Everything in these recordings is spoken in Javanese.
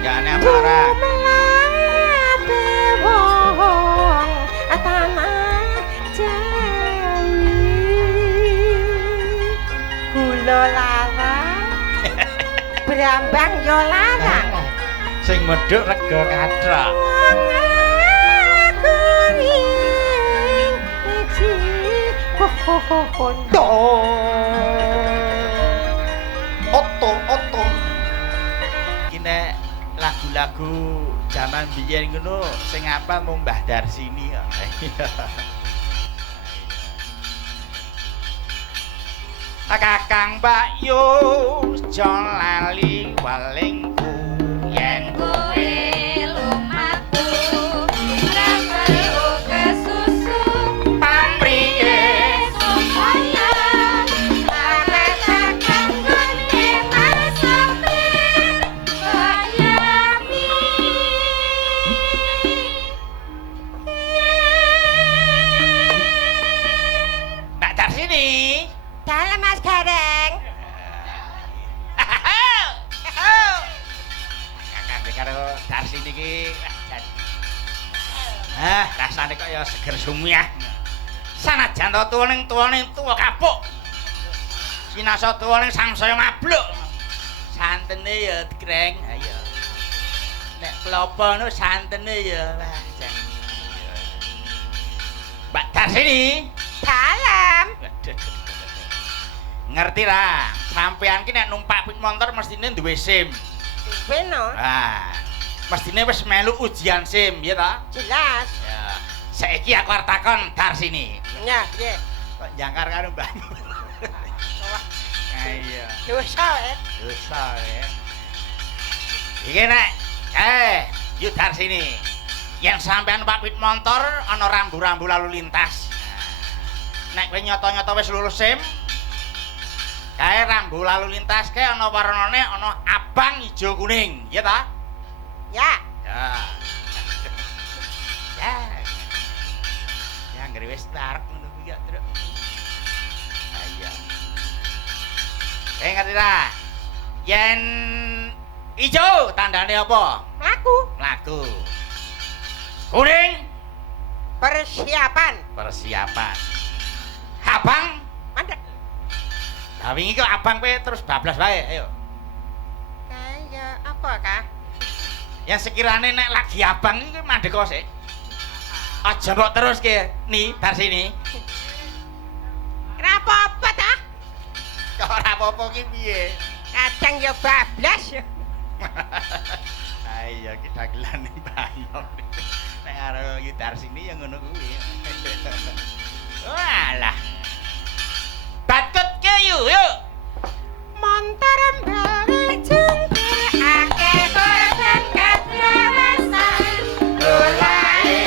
Jane apa ora? Melate wong tanah Jawi. Gula larang. Brambang yo larang. Sing medhuk rega kathrak. Kondo. Oto. Iki nek lagu-lagu jaman biyen ngono sing apa mung Mbah Darsini kok. Kakang Mbak Yu jon lali walingku yen kowe Lumaku Rasaku kesusu pamriye supaya Rasakan gune masapi Bayami Mbak Darsini. Dalam Mas Gareng Kakang karo Darsini iki rasane kok ya seger sumiah. Sanajan to tuwaning tuwa kapuk. Sinasa tuwaning sangsaya mabluk. Santene ya Greng. Ayo. Nek klopo no santene ya wah jan. Mbak Darsini. Dalam Ngerti ra, sampean ki nek numpak pit motor mestine duwe SIM. Beno Mestine wis melu ujian SIM, ya ta? jelas Ya. Saiki aku arep takon Darsini. ya piye Kok jangkar karo mbahmu? Iya. dosa Dosa ya. Iki nek yuk Darsini. Yen sampean numpak pit motor ana rambu-rambu lalu lintas. Nek kowe nyoto-nyoto wis lulus SIM, kae rambu lalu lintas kae ana warnane ana abang, ijo, kuning, ya ta? ya Ya. Ya. Ya anggere wis tarep ngono kuwi ya, Truk. Ha iya. Ngerti ta? Yen ijo tandane apa? laku Mlaku. Kuning persiapan persiapan. Abang mandek Lah wingi kok abang kowe terus bablas wae, ayo. kayak apa kah Ya sekirane nek lagi abang iki mandek kok sik. Aja mbok terus ki, ni Darsini. apa-apa ta Kok ora apa-apa ki piye? kadang ya bablas Ayo kita gelane banyak. Nek karo Yu Darsini ya ngono kuwi. Walah. Batut ke yuk. montor mbare jengker akeh korban kadrawasan dolae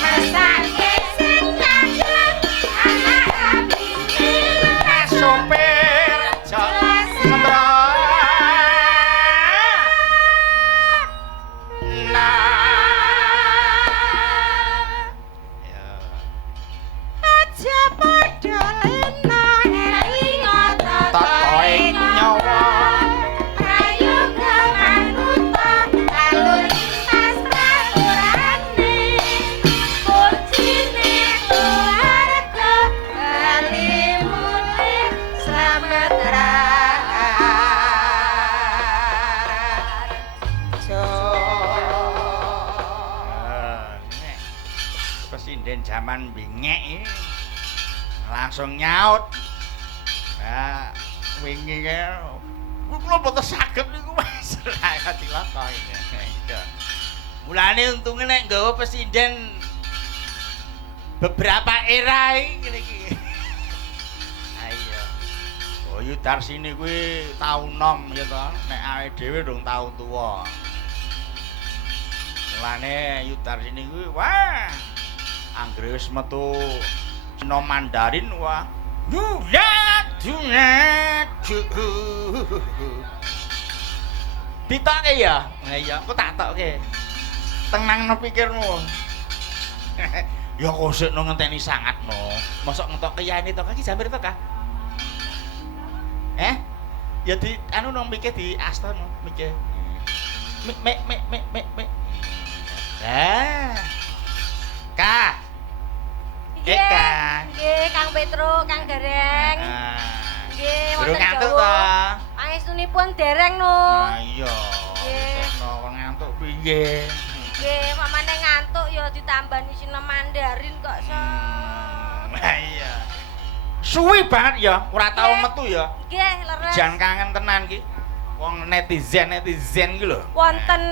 mesake sing nyandang anak abine Sopir jelas sembro. aja padha lena eling Totoe nyawa. prayoga manuta lalu lintas peraturanne kurcine keluarga kalimune slamet Presiden zaman bingek ini langsung nyaut. Nah, wingi kan kula mboten saged niku Mas. Ra cilaka ini. Mulane untunge nek nggawa presiden beberapa era iki. Ayo. Oh, Yu Darsini kuwi tau nom ya to. Nek awake dhewe dong tau tuwa. Mulane Yu Darsini kuwi wah anggere wis metu Cina Mandarin wah. Ditoke ya? Nah iya, aku tak toke. Tenangno pikirmu. Ya kok sik no ngenteni sangatno. Mosok ngentok kiyane to iki jambir to kah? Ya di anu nang mikir di asta no mikir. Mik. Ah. Kak. Nggih. Kak. Nggih, Kang Petro, Kang Dereng. Nggih, Durung wonten ngantuk Jawa. ta? Pangestunipun dereng no. Nah iya. Nggih. Tekno kon ngantuk piye? Nggih, mamane ngantuk ya ditambani sinem Mandarin kok, So. Nah iya. Suwi banget ya, ora tau Nggih. metu ya. Nggih, leres. Jan kangen tenan ki. Wong netizen ki lho. Wonten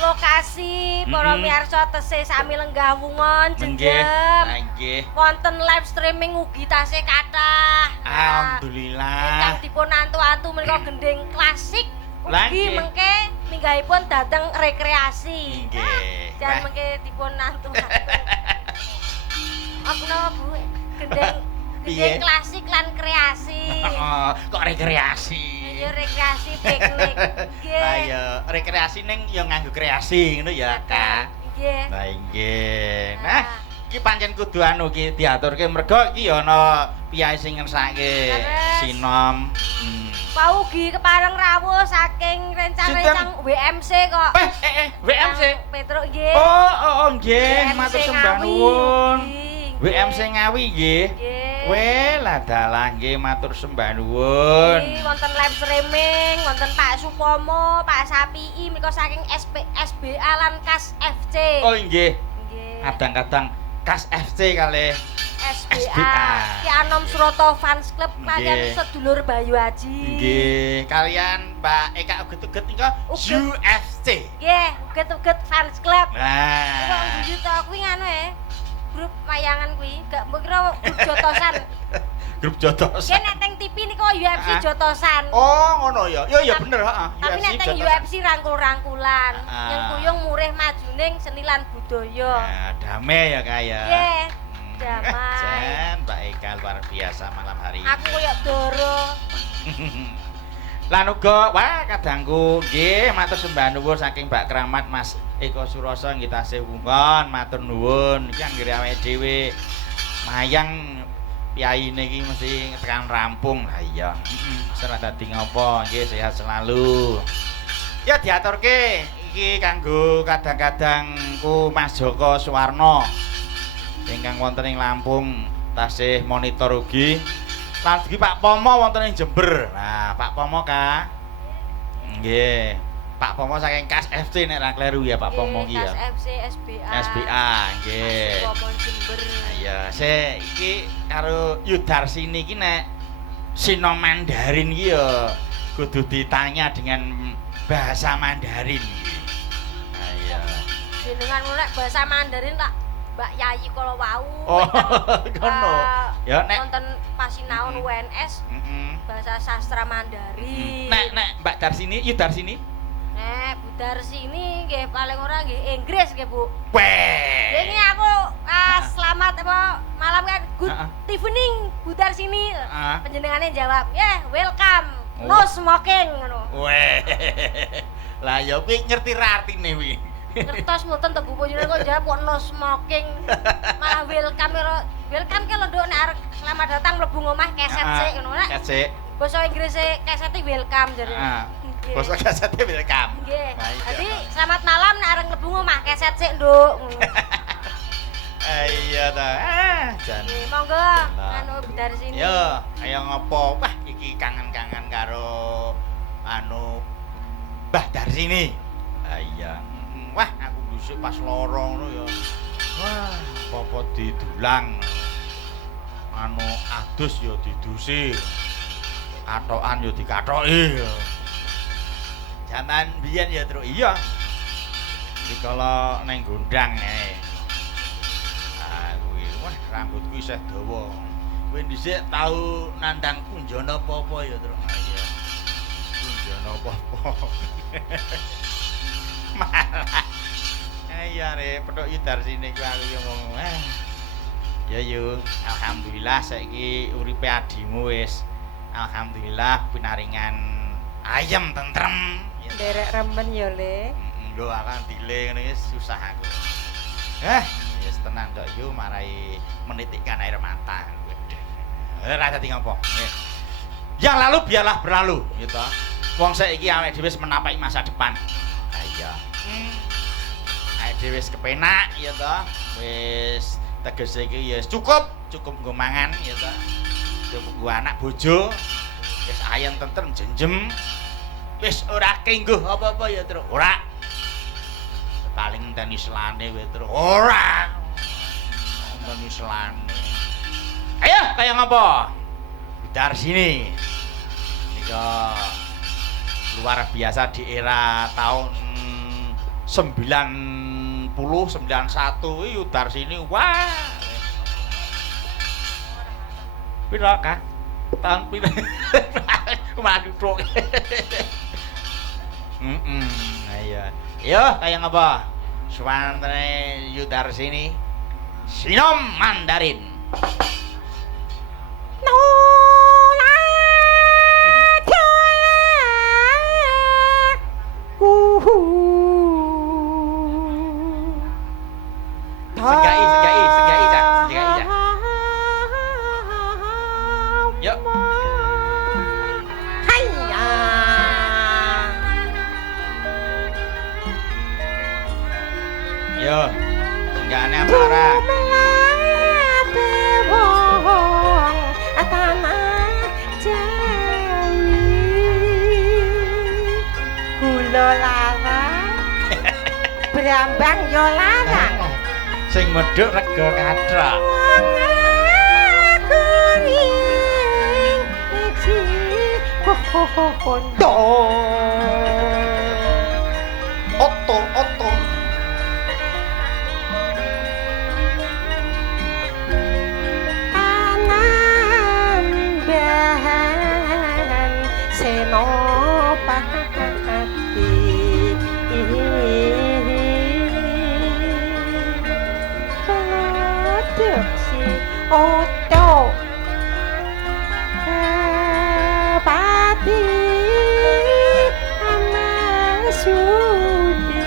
lokasi para miyarsa tesih sami lenggah wungon Nggih. jengjem. Nggih. Wonten live streaming ugi tasih kathah. Alhamdulillah. Ingkang dipun antu-antu menika gending klasik Lah, ugi nggih. mengke minggahipun dhateng rekreasi. Nggih. Jan mengke dipun antu-antu. Apa napa Bu? Gending Piye? klasik lan kreasi. Oh, kok rekreasi. Ya rekreasi piknik. Nggih. Lah ya rekreasi ning ya nganggo kreasi ngono ya, Kak. Nggih. Lah nggih. Nah, iki pancen kudu anu ki diaturke mergo iki ana piyai sing ngersake Leres. sinom. Pau ugi kepareng rawuh saking rencang-rencang WMC kok. WMC. Kang Petro nggih. Oh, nggih, WMC matur sembah Ngawi. nuwun. Nggih, WMC Ngawi nggih. Nggih. Weh, lah dalah nggih matur sembah nuwun. Nggih, wonten live streaming, wonten Pak Supomo, Pak Sapii menika saking SBA lan KAS FC. Oh nggih, Nggih. kadang-kadang KAS FC kalih SBA. Ki Anom Suroto Fans Club kaliyan Nggih. sedulur Bayu Haji. nggih kalian Mbak Eka uget-uget nika Uget. UFC. Nggih, uget-uget Fans Club. Wong Nah. guyu to kuwi nganu grup wayangan kuwi, gak mbok kira grup jotosan. Grup jotos. Nggih nek teng TV niku UFC Ah. jotosan. Oh, ngono ya. Ya bener, heeh. Tapi nek teng jotosan. UFC rangkul-rangkulan, Ah. yang kuyung murih majuning seni lan budaya. Nah, damai ya kaya. Nggih, damai. Jen, Mbak Eka luar biasa malam hari ini. Aku koyo Doro. Lan uga wah kadangku nggih matur sembah nuwun saking Mbak Kramat Mas Eko Suroso nggih tasih wungon matur nuwun iki anggere awake dhewe mayang piyaine iki mesti tekan rampung. Lah iya, salah dadi ngopo nggih sehat selalu. Ya diaturke iki kanggo kadang-kadangku Mas Joko Suwarno ingkang wonten ing Lampung tasih monitor ugi. Lan iki Pak Pomo wonten ing Jember. Nah, Pak Pomo Kak. Nggih. Pak Pomo saking KAS FC nek ra kleru ya Pak Pomo iki ya. KAS FC SBA. SBA nggih. Pomon Jember. Iya, se iki karo Yudarsini iki nek Sino Mandarin iki ya kudu ditanya dengan bahasa Mandarin iki. Nah, iya. Jenengan mulai bahasa Mandarin tak Mbak Yayi kalau wau. Oh, ngono. Ya nek Nonton pasinaon UNS bahasa sastra Mandarin. nek Mbak Darsini, Yudarsini. Nek Bu Darsini nggih paling ora nggih Inggris nggih Bu. Weh. Ini aku selamat apa malam kan good evening Bu Darsini. Panjenengane jawab, "Yeah, welcome. No smoking." Ngono. Weh. Lah ya kuwi ngerti ra artine kuwi. Ngertos mboten to Bu panjenengan kok jawab kok no smoking. Malah welcome ke lho nek arep selamat datang mlebu ngomah keset sik ngono nek. Keset. Basa Inggris keset welcome jadi. Nggih. Basa kesete welcome. Nggih. Nah, iya. Jadi selamat malam nek arep mlebu ngomah keset sik nduk ngono. Iya ta. Jan. Nggih, monggo Nah. anu dari sini. Yo, kaya ngopo? Wah, iki kangen-kangen karo anu Mbah Darsini. Ah iya. Wah, aku dhisik pas lara ngono ya. Wah, apa didulang. Anu adus ya didusi. Katokan ya dikatoki. Jaman biyen ya, Truk. Iya. Dikala ning gondang ae. Ah, kuwi wah rambutku isih dawa. Kowe dhisik tau nandang kunjana apa-apa ya, Truk? Ah, iya. Kunjana apa-apa. Malah. Ya re, petuk Yudarsini ku aku yo ngomong. Ya yo, alhamdulillah saiki uripe adimu wis alhamdulillah pinaringan ayem tentrem. Ya. Derek remen yo Le. Nggo akan dile ngene wis susah aku. Wis tenang tok yo marai menitikkan air mata. Ora dadi ngopo. Nggih. Yang lalu biarlah berlalu, gitu. Wong saiki awake dhewe wis menapaki masa depan. Iya. Ae dhewe wis kepenak ya to. Wis tegese iki ya cukup nggo mangan ya to. Cukup nggo anak bojo. Wis ayem tentrem jenjem. Wis ora kengguh apa-apa ya, Tru. Ora. Paling teni selane kowe, Tru. Ora. Teni selane. Ayo, kaya ngapa? Bidar sini. Nika luar biasa di era tahun 90 91 iki udar sini wah. Pira Kak? Tahun pira? Madu truk. Ayo. Yo, kaya ngapa? Suwantene yudar sini. Sinom Mandarin. Segai Cak. Yuk. Hayya. Yo. Senggane apa ora? Brambang yo larang. Sing medhuk rega kathrak. Oto. Anambahan senopati produksi oto pati amasudi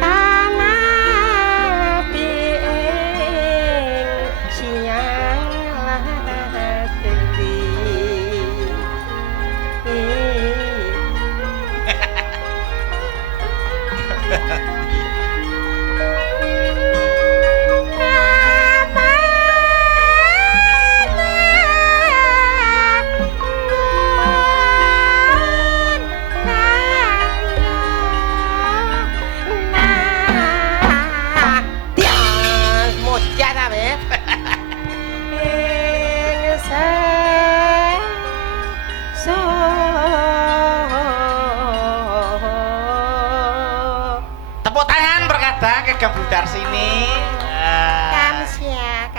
tanah piing siang latri Tepuk tangan berkata ke Gembudar sini. Kamsia.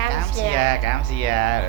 Kamsia.